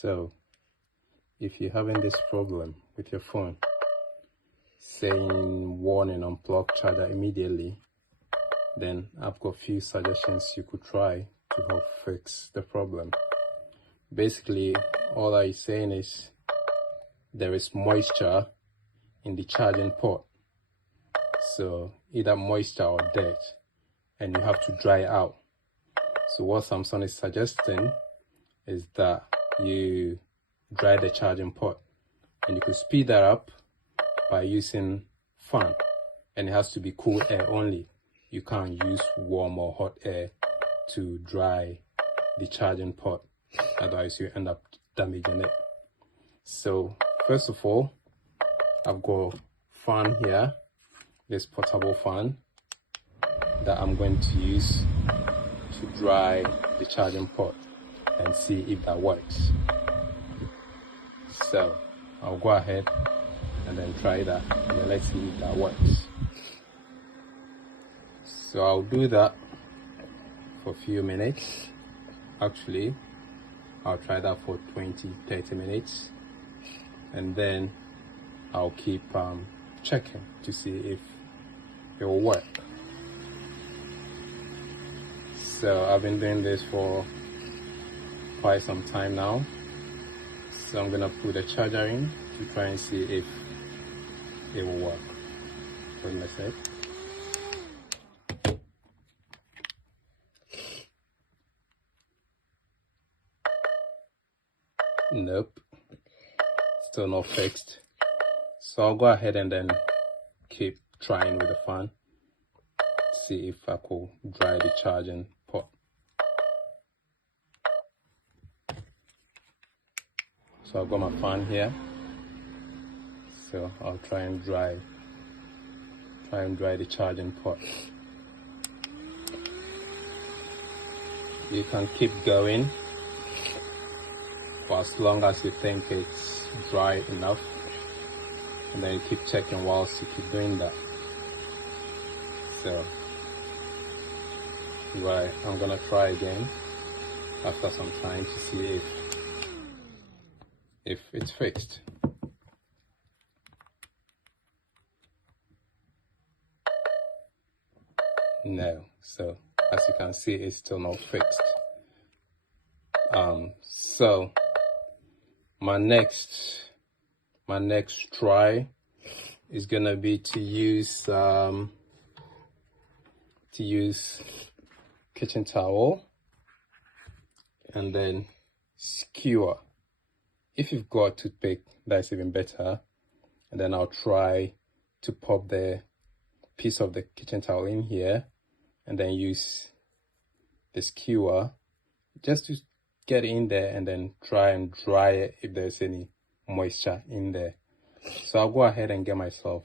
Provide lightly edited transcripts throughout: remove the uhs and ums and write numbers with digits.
So if you're having this problem with your phone saying warning unplug charger immediately, then I've got a few suggestions you could try to help fix the problem. Basically, all I'm saying is there is moisture in the charging port, so either moisture or dirt, and you have to dry it out. So what Samsung is suggesting is that you dry the charging port, and you could speed that up by using fan, and it has to be cool air only. You can't use warm or hot air to dry the charging port, otherwise you end up damaging it. So first of all, I've got fan here, this portable fan that I'm going to use to dry the charging port and see if that works. So I'll go ahead and then try that, and then let's see if that works. So I'll do that for a few minutes. Actually, I'll try that for 20-30 minutes, and then I'll keep checking to see if it will work. So I've been doing this for quite some time now, so I'm gonna put a charger in to try and see if it will work. Wait a sec. Nope, still not fixed. So I'll go ahead and then keep trying with the fan, see if I could dry the charging port. So I've got my fan here, so I'll try and dry the charging port. You can keep going for as long as you think it's dry enough, and then you keep checking whilst you keep doing that. So right, I'm gonna try again after some time to see if it's fixed. No, so as you can see, it's still not fixed. So my next try is gonna be to use kitchen towel and then skewer. If you've got a toothpick, that's even better. And then I'll try to pop the piece of the kitchen towel in here and then use the skewer just to get in there and then try and dry it if there's any moisture in there. So I'll go ahead and get myself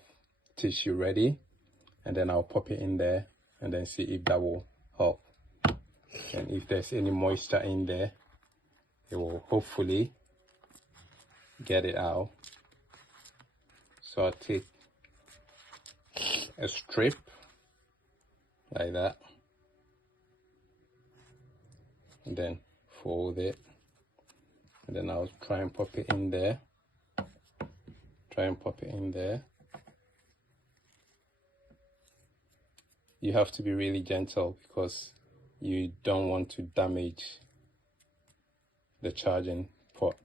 tissue ready, and then I'll pop it in there and then see if that will help. And if there's any moisture in there, it will hopefully get it out. So I'll take a strip like that and then fold it, and then I'll try and pop it in there. You have to be really gentle because you don't want to damage the charging port,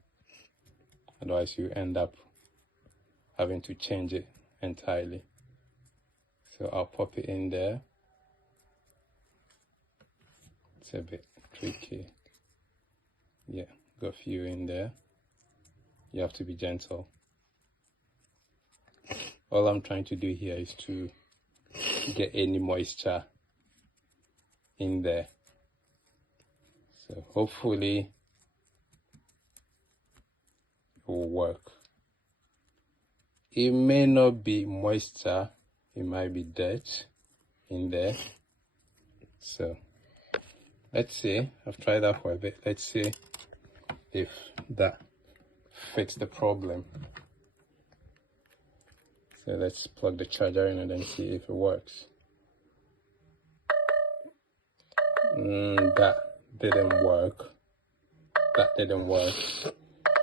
otherwise you end up having to change it entirely. So I'll pop it in there. It's a bit tricky. Yeah, got a few in there. You have to be gentle. All I'm trying to do here is to get any moisture in there. So hopefully it will work. It may not be moisture, it might be dirt in there. So let's see. I've tried that for a bit. Let's see if that fixed the problem. So let's plug the charger in and then see if it works. That didn't work.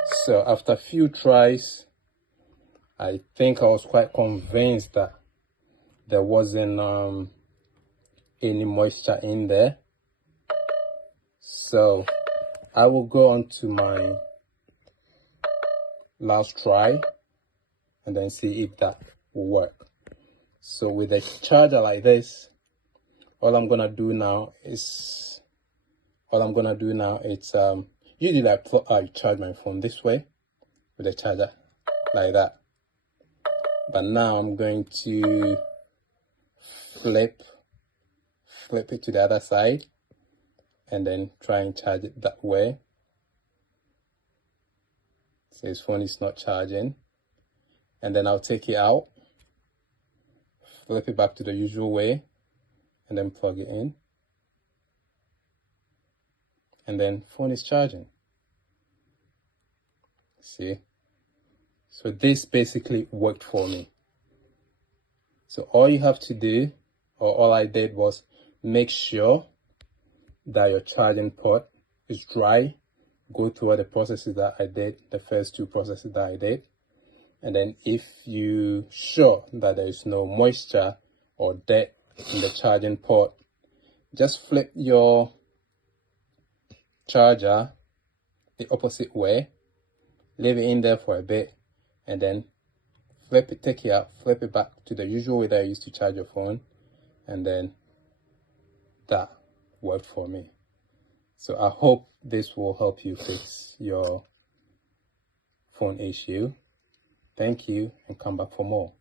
So after a few tries, I think I was quite convinced that there wasn't any moisture in there. So I will go on to my last try and then see if that will work. So with a charger like this, all I'm gonna do now is usually I charge my phone this way with a charger like that, but now I'm going to flip it to the other side and then try and charge it that way. So his phone is not charging, and then I'll take it out, flip it back to the usual way, and then plug it in, and then phone is charging. See, so this basically worked for me. So all you have to do, or all I did, was make sure that your charging port is dry. Go through all the processes that I did, the first two processes that I did, and then if you sure that there is no moisture or dirt in the charging port, just flip your charger the opposite way, leave it in there for a bit, and then flip it, take it out, flip it back to the usual way that you used to charge your phone, and then that worked for me. So I hope this will help you fix your phone issue. Thank you, and come back for more.